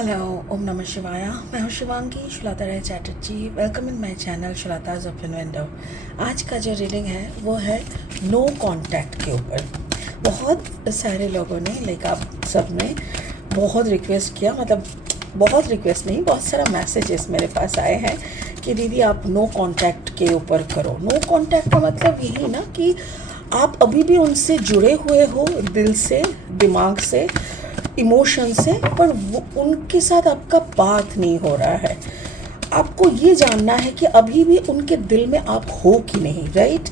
Hello, ओम नमः शिवाय। मैं हूँ Shivangi Sulata Rai Chatterjee. Welcome in my channel Sulata's of innuendo. आज का जो रीडिंग है वो है नो कांटेक्ट के ऊपर। बहुत सारे लोगों ने आप सब ने बहुत रिक्वेस्ट किया, मतलब बहुत रिक्वेस्ट नहीं, बहुत सारा मैसेजेस मेरे पास आए हैं कि दीदी आप नो कांटेक्ट के ऊपर करो। नो कांटेक्ट का मतलब यही ना कि आप अभी भी उनसे जुड़े हुए हो, दिल से, दिमाग से, इमोशन से, पर उनके साथ आपका बात नहीं हो रहा है। आपको ये जानना है कि अभी भी उनके दिल में आप हो कि नहीं, राइट?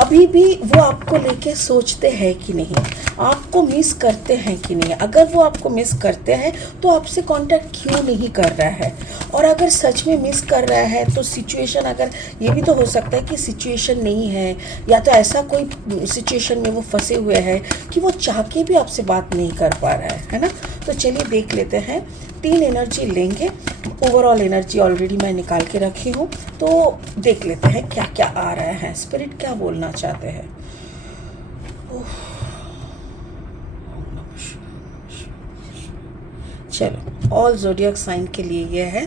अभी भी वो आपको लेके सोचते हैं कि नहीं, आपको मिस करते हैं कि नहीं। अगर वो आपको मिस करते हैं तो आपसे कांटेक्ट क्यों नहीं कर रहा है? और अगर सच में मिस कर रहा है तो सिचुएशन, अगर ये भी तो हो सकता है कि सिचुएशन नहीं है, या तो ऐसा कोई सिचुएशन में वो फंसे हुए हैं कि वो चाह के भी आपसे बात नहीं कर पा रहा है ना? तो चलिए देख लेते हैं। 3 एनर्जी लेंगे। ओवरऑल एनर्जी ऑलरेडी मैं निकाल के रखी हूँ, तो देख लेते हैं क्या क्या आ रहा है, स्पिरिट क्या बोलना चाहते हैं। चलो, ऑल ज़ोडिएक साइन के लिए ये है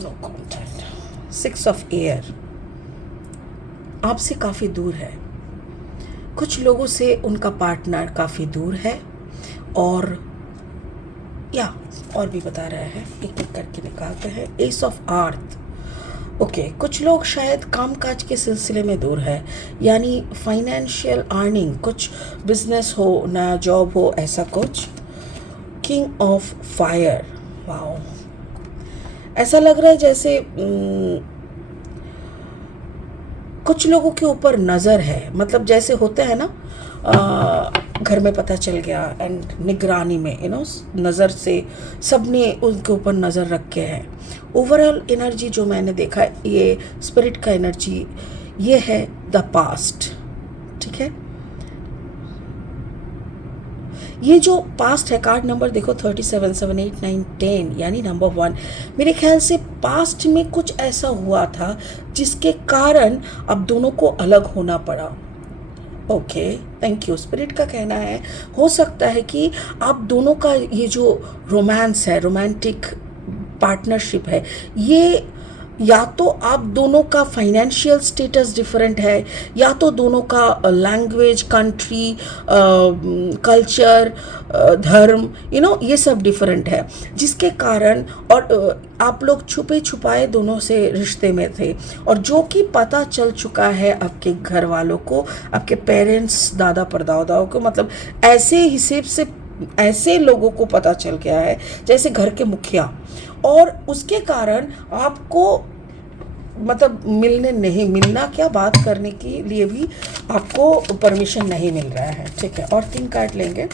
नो कॉन्टैक्ट। 6 ऑफ एयर आपसे काफ़ी दूर है। कुछ लोगों से उनका पार्टनर काफ़ी दूर है, और भी बता रहा है, एक एक करके निकालते हैं। S of earth. ओके, कुछ लोग शायद कामकाज के सिलसिले में दूर है, यानी फाइनेंशियल अर्निंग, कुछ बिजनेस हो, नया जॉब हो, ऐसा कुछ। King of fire. वाओ, ऐसा लग रहा है जैसे कुछ लोगों के ऊपर नज़र है, मतलब जैसे होते हैं ना, घर में पता चल गया एंड निगरानी में, नज़र से सबने उनके ऊपर नज़र रखे हैं। ओवरऑल एनर्जी जो मैंने देखा, ये स्पिरिट का एनर्जी ये है द पास्ट। ठीक है, ये जो पास्ट है, कार्ड नंबर देखो 37, 7, 8, 9, 10, यानी नंबर 1। मेरे ख्याल से पास्ट में कुछ ऐसा हुआ था जिसके कारण अब दोनों को अलग होना पड़ा। Okay, thank you. स्पिरिट का कहना है हो सकता है कि आप दोनों का ये जो रोमांस है, रोमांटिक पार्टनरशिप है, ये या तो आप दोनों का फाइनेंशियल स्टेटस डिफरेंट है, या तो दोनों का लैंग्वेज, कंट्री, कल्चर, धर्म, ये सब डिफरेंट है, जिसके कारण और आप लोग छुपे छुपाए दोनों से रिश्ते में थे, और जो कि पता चल चुका है आपके घर वालों को, आपके पेरेंट्स, दादा परदादाओं को, मतलब ऐसे हिसाब से ऐसे लोगों को पता चल गया है जैसे घर के मुखिया, और उसके कारण आपको मतलब मिलना क्या, बात करने के लिए भी आपको परमिशन नहीं मिल रहा है। ठीक है, और 3 कार्ड लेंगे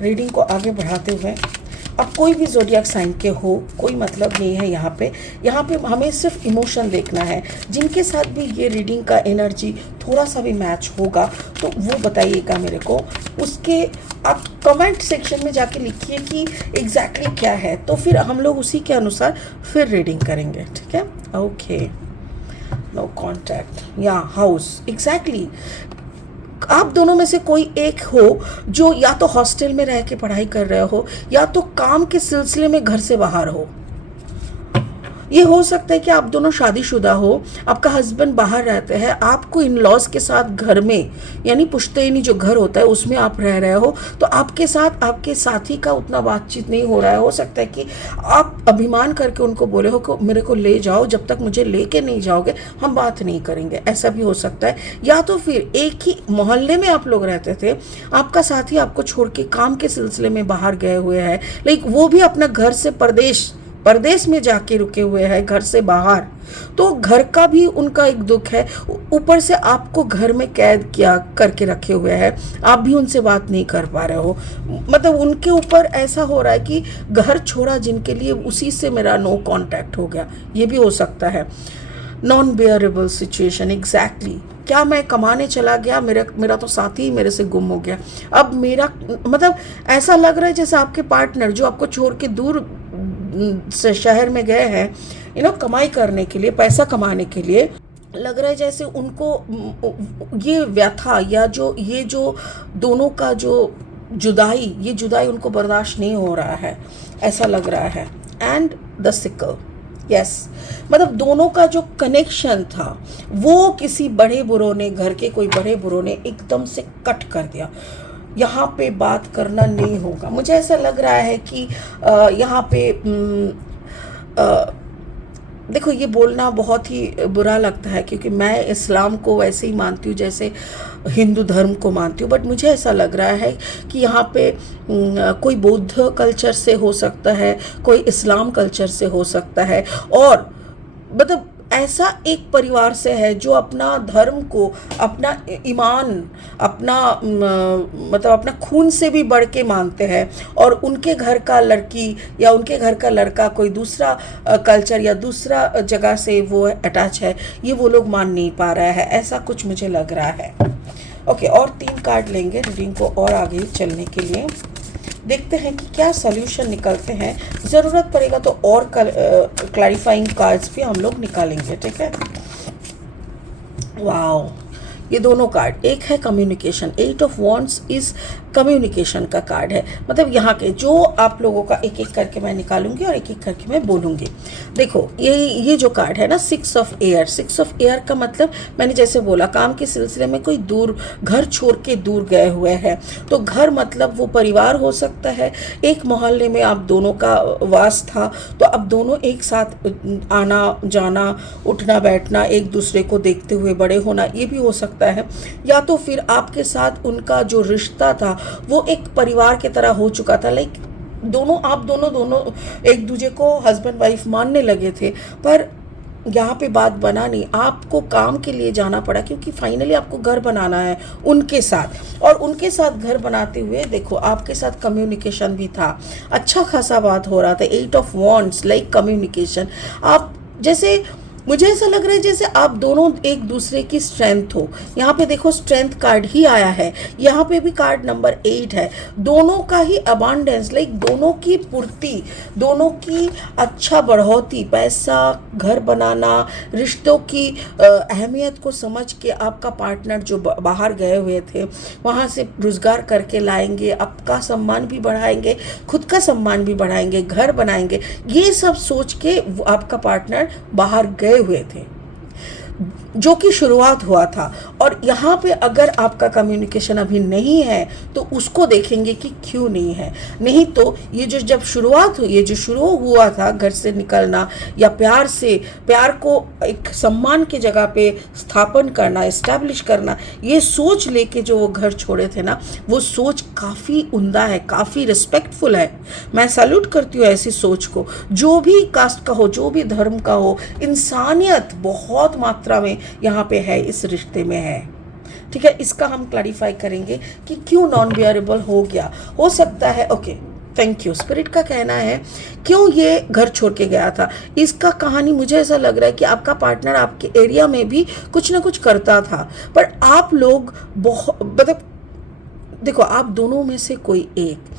रीडिंग को आगे बढ़ाते हुए। अब कोई भी ज़ोडिएक साइन के हो, कोई मतलब नहीं है यहाँ पे हमें सिर्फ इमोशन देखना है। जिनके साथ भी ये रीडिंग का एनर्जी थोड़ा सा भी मैच होगा तो वो बताइएगा मेरे को। उसके आप कमेंट सेक्शन में जाके लिखिए कि एग्जैक्टली क्या है, तो फिर हम लोग उसी के अनुसार फिर रीडिंग करेंगे। ठीक है, ओके। नो कॉन्टैक्ट या हाउस, एग्जैक्टली। आप दोनों में से कोई एक हो जो या तो हॉस्टल में रह के पढ़ाई कर रहे हो, या तो काम के सिलसिले में घर से बाहर हो। ये हो सकता है कि आप दोनों शादीशुदा हो, आपका हस्बैंड बाहर रहते हैं, आपको इन लॉज के साथ घर में, यानी पुश्तैनी जो घर होता है उसमें आप रह रहे हो, तो आपके साथ आपके साथी का उतना बातचीत नहीं हो रहा है। हो सकता है कि आप अभिमान करके उनको बोले हो कि मेरे को ले जाओ, जब तक मुझे लेके नहीं जाओगे हम बात नहीं करेंगे, ऐसा भी हो सकता है। या तो फिर एक ही मोहल्ले में आप लोग रहते थे, आपका साथी आपको छोड़ के काम के सिलसिले में बाहर गए हुए हैं, वो भी अपना घर से परदेश में जाके रुके हुए हैं, घर से बाहर, तो घर का भी उनका एक दुख है। ऊपर से आपको घर में कैद किया करके रखे हुए हैं, आप भी उनसे बात नहीं कर पा रहे हो, मतलब उनके ऊपर ऐसा हो रहा है कि घर छोड़ा जिनके लिए, उसी से मेरा नो कांटेक्ट हो गया, ये भी हो सकता है। Non bearable situation, exactly. क्या मैं कमाने चला गया, मेरा तो साथी मेरे से गुम हो गया। अब मेरा मतलब ऐसा लग रहा है जैसे आपके पार्टनर जो आपको छोड़ के दूर से शहर में गए हैं, कमाई करने के लिए, पैसा कमाने के लिए, लग रहा है जैसे उनको ये व्यथा या जो दोनों का जो जुदाई, ये जुदाई उनको बर्दाश्त नहीं हो रहा है, ऐसा लग रहा है। एंड द सिकल, यस, मतलब दोनों का जो कनेक्शन था वो किसी बड़े बुरों ने, घर के कोई बड़े बुरों ने एकदम से कट कर दिया। यहाँ पे बात करना नहीं होगा। मुझे ऐसा लग रहा है कि यहाँ पे देखो, ये बोलना बहुत ही बुरा लगता है क्योंकि मैं इस्लाम को वैसे ही मानती हूँ जैसे हिंदू धर्म को मानती हूँ, बट मुझे ऐसा लग रहा है कि यहाँ पे कोई बौद्ध कल्चर से हो सकता है, कोई इस्लाम कल्चर से हो सकता है, और मतलब ऐसा एक परिवार से है जो अपना धर्म को, अपना ईमान, अपना मतलब अपना खून से भी बढ़ के मानते हैं, और उनके घर का लड़की या उनके घर का लड़का कोई दूसरा कल्चर या दूसरा जगह से वो अटैच है, ये वो लोग मान नहीं पा रहा है, ऐसा कुछ मुझे लग रहा है। ओके, और 3 कार्ड लेंगे रीडिंग को और आगे चलने के लिए। देखते हैं कि क्या सॉल्यूशन निकलते हैं। ज़रूरत पड़ेगा तो और क्लैरिफाइंग कार्ड्स भी हम लोग निकालेंगे, ठीक है। वाओ, ये दोनों कार्ड, एक है कम्युनिकेशन, 8 ऑफ वॉन्ड्स इस कम्युनिकेशन का कार्ड है। मतलब यहाँ के जो आप लोगों का एक एक करके मैं निकालूंगी और एक एक करके मैं बोलूँगी। देखो, ये जो कार्ड है ना, 6 ऑफ एयर, 6 ऑफ एयर का मतलब मैंने जैसे बोला, काम के सिलसिले में कोई दूर, घर छोड़ के दूर गए हुए हैं। तो घर मतलब वो परिवार हो सकता है, एक मोहल्ले में आप दोनों का वास था, तो अब दोनों एक साथ आना जाना, उठना बैठना, एक दूसरे को देखते हुए बड़े होना, ये भी हो सकता है। या तो फिर आपके साथ उनका जो रिश्ता था वो एक परिवार की तरह हो चुका था, लाइक आप दोनों एक दूसरे को हस्बैंड वाइफ मानने लगे थे, पर यहाँ पे बात बना नहीं, आपको काम के लिए जाना पड़ा क्योंकि फाइनली आपको घर बनाना है उनके साथ, और उनके साथ घर बनाते हुए देखो आपके साथ कम्युनिकेशन भी था, अच्छा खासा बात हो रहा था। 8 ऑफ वॉन्ड्स, लाइक कम्युनिकेशन, आप जैसे, मुझे ऐसा लग रहा है जैसे आप दोनों एक दूसरे की स्ट्रेंथ हो। यहाँ पे देखो स्ट्रेंथ कार्ड ही आया है, यहाँ पे भी कार्ड नंबर 8 है। दोनों का ही अबांडेंस, लाइक दोनों की पूर्ति, दोनों की अच्छा बढ़ोती, पैसा, घर बनाना, रिश्तों की अहमियत को समझ के आपका पार्टनर जो बाहर गए हुए थे वहाँ से रोजगार करके लाएंगे, आपका सम्मान भी बढ़ाएंगे, खुद का सम्मान भी बढ़ाएंगे, घर बनाएंगे, ये सब सोच के आपका पार्टनर बाहर गए हुए थे, जो कि शुरुआत हुआ था। और यहाँ पे अगर आपका कम्युनिकेशन अभी नहीं है तो उसको देखेंगे कि क्यों नहीं है। नहीं तो ये जो जब शुरुआत हुई, ये जो शुरू हुआ था घर से निकलना या प्यार से, प्यार को एक सम्मान की जगह पे स्थापन करना, इस्टेब्लिश करना, ये सोच लेके जो वो घर छोड़े थे ना, वो सोच काफ़ी उम्दा है, काफ़ी रिस्पेक्टफुल है। मैं सैल्यूट करती हूँ ऐसी सोच को, जो भी कास्ट का हो, जो भी धर्म का हो, इंसानियत बहुत मात्रा में यहाँ पे है, इस रिश्ते में है, ठीक है। इसका हम क्लैरिफाई करेंगे कि क्यों नॉन बियरेबल हो गया, हो सकता है। Okay, thank you. स्पिरिट का कहना है क्यों ये घर छोड़ के गया था, इसका कहानी मुझे ऐसा लग रहा है कि आपका पार्टनर आपके एरिया में भी कुछ ना कुछ करता था, पर आप लोग बहुत, मतलब देखो, आप दोनों में से कोई एक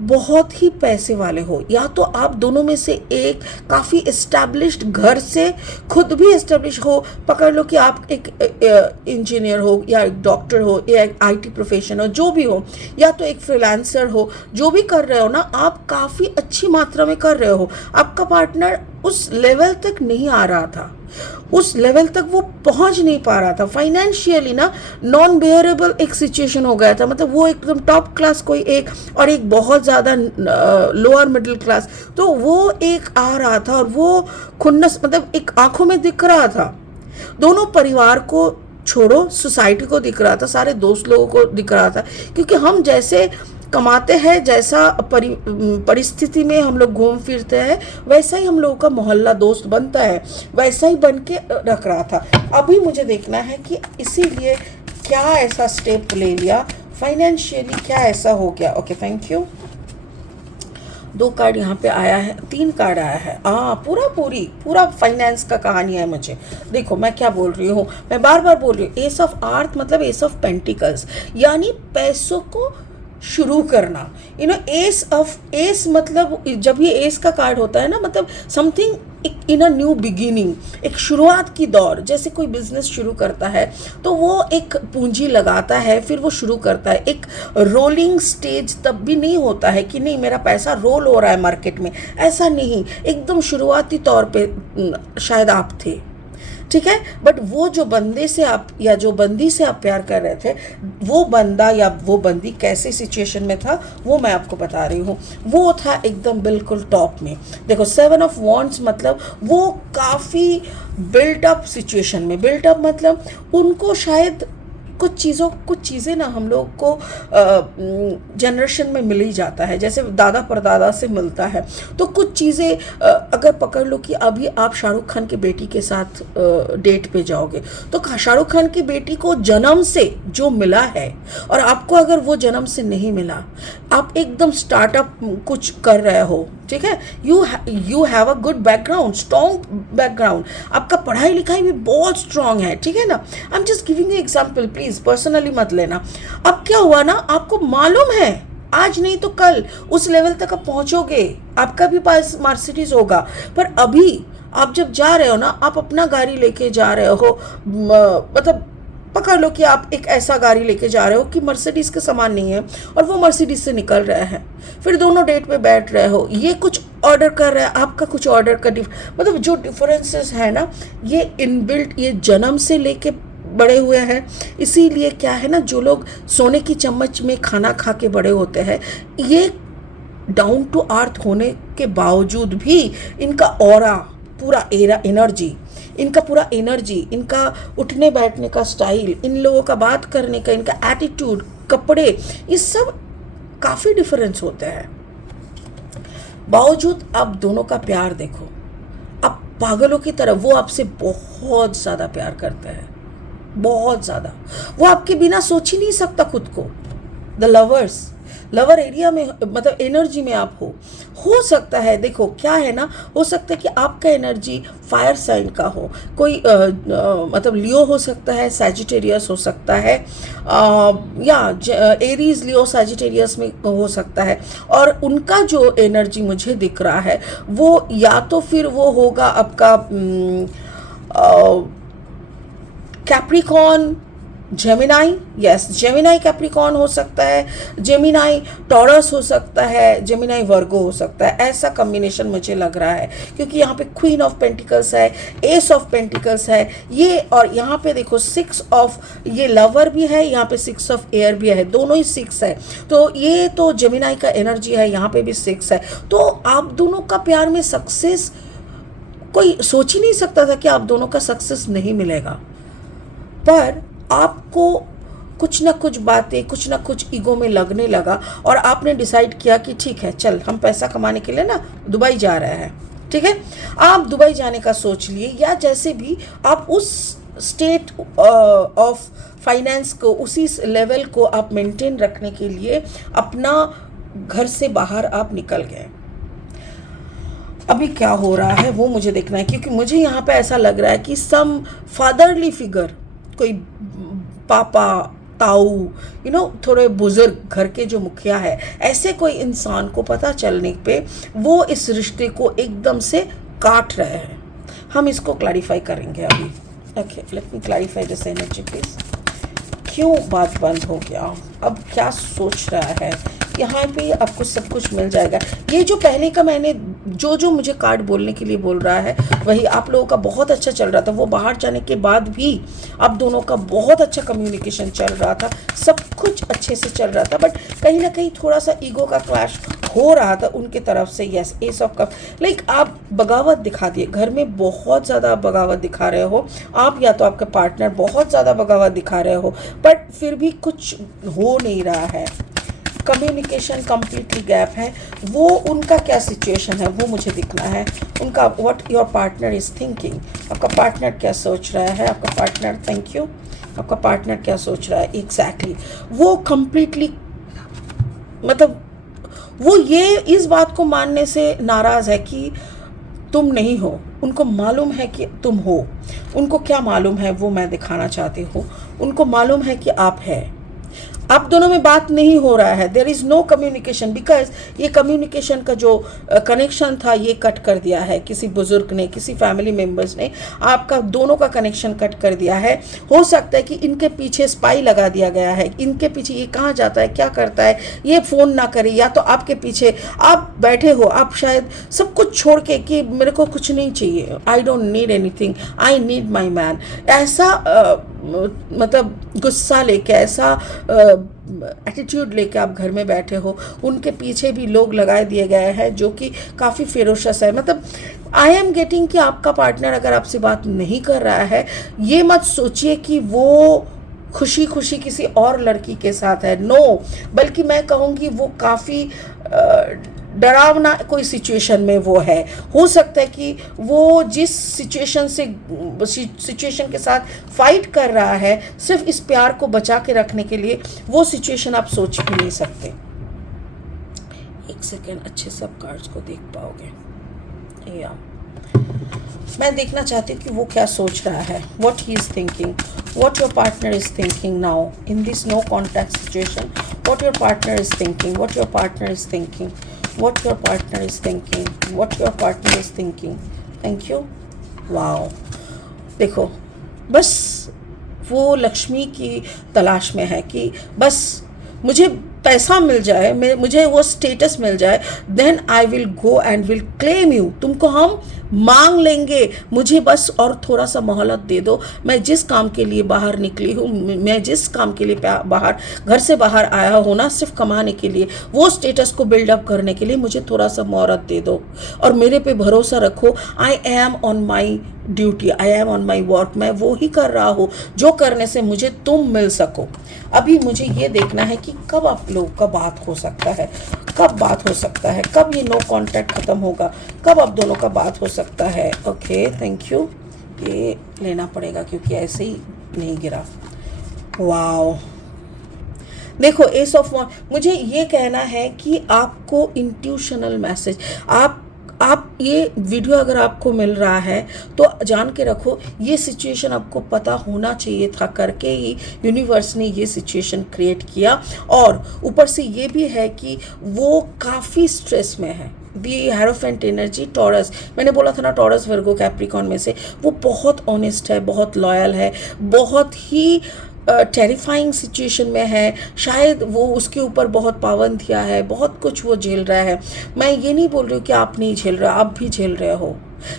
बहुत ही पैसे वाले हो, या तो आप दोनों में से एक काफ़ी इस्टेब्लिश्ड घर से खुद भी इस्टेब्लिश हो, पकड़ लो कि आप एक इंजीनियर हो या एक डॉक्टर हो या एक आईटी प्रोफेशन हो, जो भी हो, या तो एक फ्रीलांसर हो, जो भी कर रहे हो ना, आप काफ़ी अच्छी मात्रा में कर रहे हो। आपका पार्टनर उस लेवल तक नहीं आ रहा था, उस लेवल तक वो पहुंच नहीं पा रहा था फाइनेंशियली ना, नॉन बेयरेबल एक सिचुएशन हो गया था। मतलब वो एकदम टॉप क्लास कोई एक और एक बहुत ज़्यादा लोअर मिडिल क्लास, तो वो एक आ रहा था और वो खुन्नस, मतलब एक आंखों में दिख रहा था। दोनों परिवार को छोड़ो, सोसाइटी को दिख रहा था, सारे दोस्त लोगों को दिख रहा था, क्योंकि हम जैसे कमाते हैं, जैसा परिस्थिति में हम लोग घूम फिरते हैं, वैसा ही हम लोगों का मोहल्ला दोस्त बनता है, वैसा ही बन के रख रहा था। अभी मुझे देखना है कि इसीलिए क्या ऐसा स्टेप ले लिया, फाइनेंशियली क्या ऐसा हो गया। Okay, thank you. 2 कार्ड यहाँ पे आया है, 3 कार्ड आया है। पूरा फाइनेंस का कहानी है। मुझे देखो मैं क्या बोल रही हूँ, मैं बार बार बोल रही हूँ, एस ऑफ आर्थ मतलब एस ऑफ पेंटिकल्स, यानी पैसों को शुरू करना। एस मतलब जब ये एस का कार्ड होता है ना, मतलब something in a new beginning, एक शुरुआत की दौर। जैसे कोई बिजनेस शुरू करता है तो वो एक पूंजी लगाता है, फिर वो शुरू करता है। एक रोलिंग स्टेज तब भी नहीं होता है कि नहीं मेरा पैसा रोल हो रहा है मार्केट में, ऐसा नहीं। एकदम शुरुआती तौर पे शायद आप थे, ठीक है। बट वो जो बंदे से आप या जो बंदी से आप प्यार कर रहे थे, वो बंदा या वो बंदी कैसे सिचुएशन में था वो मैं आपको बता रही हूँ। वो था एकदम बिल्कुल टॉप में। देखो 7 ऑफ वॉन्ड्स मतलब वो काफ़ी बिल्टअप सिचुएशन में। बिल्टअप मतलब उनको शायद कुछ चीज़ें ना हम लोग को जनरेशन में मिल ही जाता है, जैसे दादा परदादा से मिलता है। तो कुछ चीज़ें अगर पकड़ लो कि अभी आप शाहरुख खान की बेटी के साथ डेट पे जाओगे, तो शाहरुख खान की बेटी को जन्म से जो मिला है और आपको अगर वो जन्म से नहीं मिला, आप एकदम स्टार्टअप कुछ कर रहे हो, ठीक है। You have a good background, strong background, आपका पढ़ाई लिखाई भी बहुत स्ट्रॉन्ग है, ठीक है ना। I am just giving you example, please personally मत लेना। अब क्या हुआ ना, आपको मालूम है आज नहीं तो कल उस लेवल तक आप पहुंचोगे, आपका भी पास मर्सिडीज होगा। पर अभी आप जब जा रहे हो ना, आप अपना गाड़ी लेके जा रहे हो, मतलब पकड़ लो कि आप एक ऐसा गाड़ी लेके जा रहे हो कि मर्सिडीज के सामान नहीं है और वो मर्सिडीज से निकल रहा है, फिर दोनों डेट पे बैठ रहे हो, ये कुछ ऑर्डर कर रहा है, आपका कुछ ऑर्डर का मतलब जो डिफरेंसेस है ना, ये इनबिल्ट, ये जन्म से लेके बड़े हुए हैं। इसीलिए क्या है ना, जो लोग सोने की चम्मच में खाना खा के बड़े होते हैं, ये डाउन टू अर्थ होने के बावजूद भी इनका ऑरा पूरा एनर्जी, इनका पूरा एनर्जी, इनका उठने बैठने का स्टाइल, इन लोगों का बात करने का, इनका एटीट्यूड, कपड़े, ये सब काफ़ी डिफरेंस होते हैं। बावजूद आप दोनों का प्यार देखो, आप पागलों की तरह, वो आपसे बहुत ज़्यादा प्यार करते हैं, बहुत ज़्यादा। वो आपके बिना सोच ही नहीं सकता खुद को। द लवर एरिया में, मतलब एनर्जी में आप हो सकता है, देखो क्या है ना, हो सकता है कि आपका एनर्जी फायर साइन का हो, कोई मतलब लियो हो सकता है, सैजिटेरियस हो सकता है, या एरीज लियो सैजिटेरियस में हो सकता है। और उनका जो एनर्जी मुझे दिख रहा है, वो या तो फिर वो होगा आपका Capricorn, Gemini, yes Gemini Capricorn हो सकता है, जेमिनाई टॉरस हो सकता है, जेमिनाई वर्गो हो सकता है। ऐसा कॉम्बिनेशन मुझे लग रहा है, क्योंकि यहाँ पे क्वीन ऑफ पेंटिकल्स है, एस ऑफ पेंटिकल्स है ये, और यहाँ पे देखो 6 ऑफ, ये लवर भी है, यहाँ पे 6 ऑफ एयर भी है, दोनों ही 6 है। तो ये तो जेमिनाई का एनर्जी है, यहाँ पे भी 6 है। तो आप दोनों का प्यार में सक्सेस, कोई सोच ही नहीं सकता था कि आप दोनों का सक्सेस नहीं मिलेगा। पर आपको कुछ ना कुछ बातें, कुछ ना कुछ ईगो में लगने लगा और आपने डिसाइड किया कि ठीक है, चल हम पैसा कमाने के लिए ना दुबई जा रहे हैं, ठीक है। आप दुबई जाने का सोच लिए, या जैसे भी आप उस स्टेट ऑफ फाइनेंस को, उसी लेवल को आप मेंटेन रखने के लिए अपना घर से बाहर आप निकल गए। अभी क्या हो रहा है वो मुझे देखना है, क्योंकि मुझे यहाँ पे ऐसा लग रहा है कि सम फादरली फिगर, कोई पापा, ताऊ, थोड़े बुजुर्ग घर के जो मुखिया है, ऐसे कोई इंसान को पता चलने पे वो इस रिश्ते को एकदम से काट रहे हैं। हम इसको क्लैरिफाई करेंगे अभी। Okay, let me clarify this energy please. क्यों बात बंद हो गया, अब क्या सोच रहा है? यहाँ पे आपको सब कुछ मिल जाएगा। ये जो पहले का मैंने जो मुझे कार्ड बोलने के लिए बोल रहा है, वही आप लोगों का बहुत अच्छा चल रहा था। वो बाहर जाने के बाद भी आप दोनों का बहुत अच्छा कम्युनिकेशन चल रहा था, सब कुछ अच्छे से चल रहा था। बट कहीं ना कहीं थोड़ा सा ईगो का क्लैश हो रहा था उनके तरफ से। Yes, S of cup, like आप बगावत दिखा दिए, घर में बहुत ज़्यादा आप बगावत दिखा रहे हो। आप या तो आपका पार्टनर बहुत ज़्यादा बगावत दिखा रहे हो, बट फिर भी कुछ हो नहीं रहा है। कम्युनिकेशन कम्प्लीटली गैप है। वो उनका क्या सिचुएशन है वो मुझे दिखना है। उनका what your partner is thinking, आपका पार्टनर क्या सोच रहा है, आपका पार्टनर, थैंक यू, आपका पार्टनर क्या सोच रहा है एग्जैक्टली। वो कम्प्लीटली, मतलब वो ये इस बात को मानने से नाराज़ है कि तुम नहीं हो। उनको मालूम है कि तुम हो। उनको क्या मालूम है वो मैं दिखाना चाहती हूँ। उनको मालूम है कि आप है, आप दोनों में बात नहीं हो रहा है, there is no communication, because ये कम्युनिकेशन का जो कनेक्शन था ये कट कर दिया है किसी बुजुर्ग ने, किसी फैमिली मेम्बर्स ने आपका दोनों का कनेक्शन कट कर दिया है। हो सकता है कि इनके पीछे स्पाई लगा दिया गया है, इनके पीछे ये कहाँ जाता है, क्या करता है, ये फ़ोन ना करे, या तो आपके पीछे आप बैठे हो, आप शायद सब कुछ छोड़ के कि मेरे को कुछ नहीं चाहिए, I don't need anything, I need my man, ऐसा मतलब गुस्सा लेके, ऐसा एटीट्यूड लेके आप घर में बैठे हो। उनके पीछे भी लोग लगाए दिए गए हैं जो कि काफ़ी फेरोशस है। मतलब आई एम गेटिंग कि आपका पार्टनर अगर आपसे बात नहीं कर रहा है, ये मत सोचिए कि वो खुशी खुशी किसी और लड़की के साथ है, नो, बल्कि मैं कहूँगी वो काफ़ी डरावना कोई सिचुएशन में वो है। हो सकता है कि वो जिस सिचुएशन के साथ फाइट कर रहा है, सिर्फ इस प्यार को बचा के रखने के लिए, वो सिचुएशन आप सोच भी नहीं सकते। एक सेकेंड, अच्छे से आप कार्ड्स को देख पाओगे। या मैं देखना चाहती हूँ कि वो क्या सोच रहा है, what he is thinking, what your partner is thinking now in this no contact situation, what your partner is thinking, what your partner is thinking, what your partner is thinking, what your partner is thinking. Thank you. Wow. देखो, बस वो लक्ष्मी की तलाश में है कि बस मुझे पैसा मिल जाए, मुझे वो स्टेटस मिल जाए, then I will go and will claim you, तुमको हम मांग लेंगे, मुझे बस और थोड़ा सा मोहलत दे दो। मैं जिस काम के लिए बाहर निकली हूँ, मैं जिस काम के लिए बाहर घर से बाहर आया हूँ ना, सिर्फ कमाने के लिए, वो स्टेटस को बिल्डअप करने के लिए मुझे थोड़ा सा मोहलत दे दो और मेरे पे भरोसा रखो। I am on my duty, I am on my work, मैं वो ही कर रहा हूँ जो करने से मुझे तुम मिल सको। अभी मुझे ये देखना है कि कब आप लोग का बात हो सकता है, कब बात हो सकता है, कब ये नो कॉन्टैक्ट ख़त्म होगा, कब आप दोनों का बात हो सकता है। Okay, thank you. ये लेना पड़ेगा क्योंकि ऐसे ही नहीं गिरा। वाओ, देखो एस ऑफ वन, मुझे ये कहना है कि आपको इंट्यूशनल मैसेज, आप ये वीडियो अगर आपको मिल रहा है तो जान के रखो, ये सिचुएशन आपको पता होना चाहिए था, करके ही यूनिवर्स ने ये सिचुएशन क्रिएट किया। और ऊपर से ये भी है कि वो काफ़ी स्ट्रेस में है। दी हेरोफेंट एनर्जी टॉरस, मैंने बोला था ना, टॉरस वर्गो कैप्रिकॉन में से वो बहुत ऑनेस्ट है, बहुत लॉयल है, बहुत ही टेरिफाइंग सिचुएशन में है। शायद वो उसके ऊपर बहुत पाबंदियाँ है, बहुत कुछ वो झेल रहा है। मैं ये नहीं बोल रही हूँ कि आप नहीं झेल रहे, आप भी झेल रहे हो,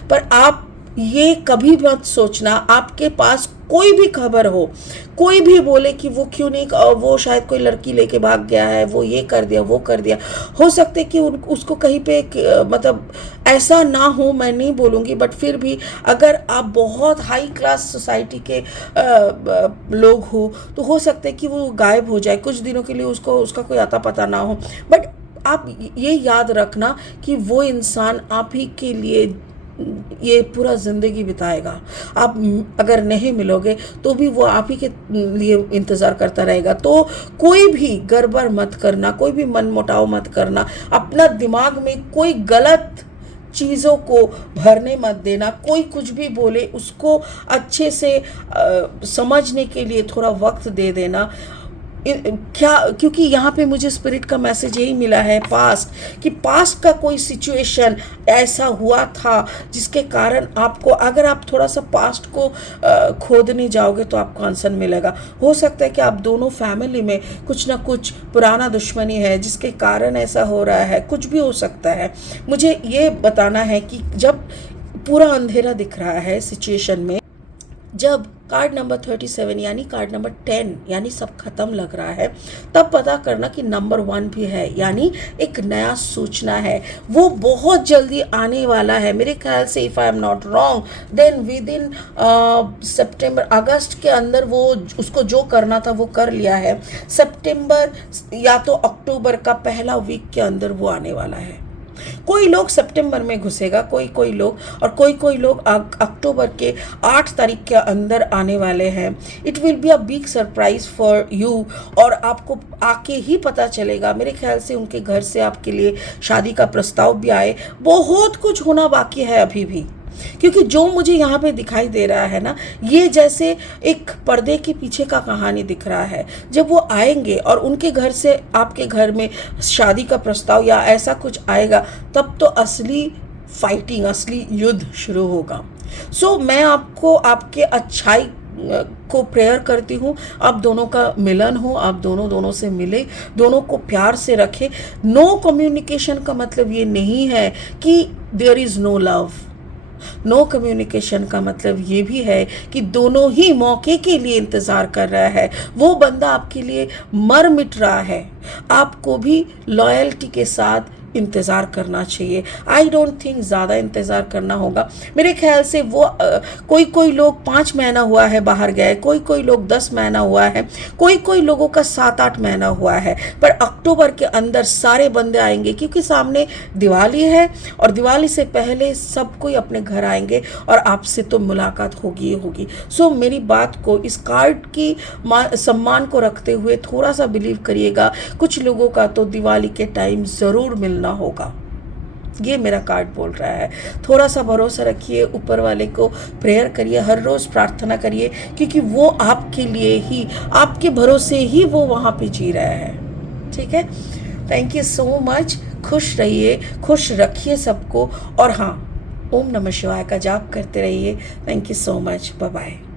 पर आप ये कभी मत सोचना, आपके पास कोई भी खबर हो, कोई भी बोले कि वो क्यों नहीं, वो शायद कोई लड़की लेके भाग गया है, वो ये कर दिया, वो कर दिया, हो सकता है कि उसको कहीं पे मतलब ऐसा ना हो, मैं नहीं बोलूँगी, बट फिर भी अगर आप बहुत हाई क्लास सोसाइटी के लोग हो तो हो सकता है कि वो गायब हो जाए कुछ दिनों के लिए, उसका कोई आता पता ना हो। बट आप ये याद रखना कि वो इंसान आप ही के लिए ये पूरा ज़िंदगी बिताएगा। आप अगर नहीं मिलोगे तो भी वो आप ही के लिए इंतज़ार करता रहेगा। तो कोई भी गड़बड़ मत करना, कोई भी मनमुटाव मत करना, अपना दिमाग में कोई गलत चीज़ों को भरने मत देना। कोई कुछ भी बोले उसको अच्छे से समझने के लिए थोड़ा वक्त दे देना। क्या, क्योंकि यहाँ पे मुझे स्पिरिट का मैसेज यही मिला है, पास्ट, कि पास्ट का कोई सिचुएशन ऐसा हुआ था जिसके कारण आपको, अगर आप थोड़ा सा पास्ट को खोदने जाओगे तो आपको आंसर मिलेगा। हो सकता है कि आप दोनों फैमिली में कुछ ना कुछ पुराना दुश्मनी है जिसके कारण ऐसा हो रहा है, कुछ भी हो सकता है। मुझे ये बताना है कि जब पूरा अंधेरा दिख रहा है सिचुएशन में, जब कार्ड नंबर 37 यानी कार्ड नंबर 10 यानी सब खत्म लग रहा है, तब पता करना कि नंबर 1 भी है, यानी एक नया सूचना है, वो बहुत जल्दी आने वाला है। मेरे ख्याल से if I am not wrong then within सितंबर अगस्त के अंदर वो उसको जो करना था वो कर लिया है। सितंबर या तो अक्टूबर का पहला वीक के अंदर वो आने वाला है। कोई लोग सितंबर में घुसेगा, कोई लोग, और कोई लोग अक्टूबर के 8 तारीख के अंदर आने वाले हैं। It will be a big surprise for you, और आपको आके ही पता चलेगा। मेरे ख्याल से उनके घर से आपके लिए शादी का प्रस्ताव भी आए। बहुत कुछ होना बाकी है अभी भी, क्योंकि जो मुझे यहाँ पे दिखाई दे रहा है ना, ये जैसे एक पर्दे के पीछे का कहानी दिख रहा है। जब वो आएंगे और उनके घर से आपके घर में शादी का प्रस्ताव या ऐसा कुछ आएगा, तब तो असली फाइटिंग, असली युद्ध शुरू होगा। सो मैं आपको आपके अच्छाई को प्रेयर करती हूँ, आप दोनों का मिलन हो, आप दोनों से मिले, दोनों को प्यार से रखें। नो कम्युनिकेशन का मतलब ये नहीं है कि there is no love. No communication का मतलब ये भी है कि दोनों ही मौके के लिए इंतज़ार कर रहा है। वो बंदा आपके लिए मर मिट रहा है, आपको भी लॉयल्टी के साथ इंतज़ार करना चाहिए। आई डोंट थिंक ज़्यादा इंतज़ार करना होगा। मेरे ख्याल से वो कोई लोग 5 महीना हुआ है बाहर गए, कोई लोग 10 महीना हुआ है, कोई लोगों का 7-8 महीना हुआ है। पर अक्टूबर के अंदर सारे बंदे आएंगे, क्योंकि सामने दिवाली है और दिवाली से पहले सब कोई अपने घर आएंगे और आपसे तो मुलाकात होगी ही होगी। सो मेरी बात को, इस कार्ड की सम्मान को रखते हुए थोड़ा सा बिलीव करिएगा। कुछ लोगों का तो दिवाली के टाइम ज़रूर मिलना होगा, ये मेरा कार्ड बोल रहा है। थोड़ा सा भरोसा रखिए, ऊपर वाले को प्रेयर करिए, हर रोज़ प्रार्थना करिए, क्योंकि वो आपके लिए ही, आपके भरोसे ही वो वहाँ पे जी रहा है। ठीक है, थैंक यू सो मच। खुश रहिए, खुश रखिए सबको, और हाँ, ओम नमः शिवाय का जाप करते रहिए। Thank you so much, bye bye.